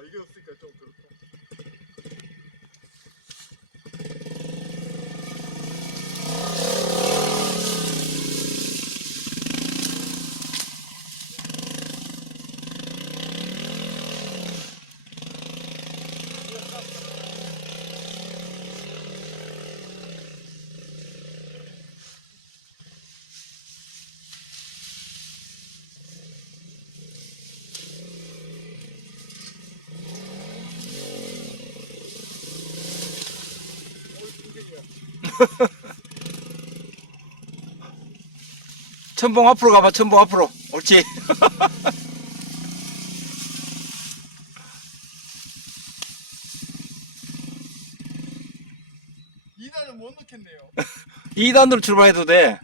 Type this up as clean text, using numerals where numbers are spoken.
이게 없으니까 좀 그렇다. 첨봉 앞으로 가봐. 첨봉 앞으로. 옳지. 이단은 못 넣겠네요. 2단으로 출발해도 돼.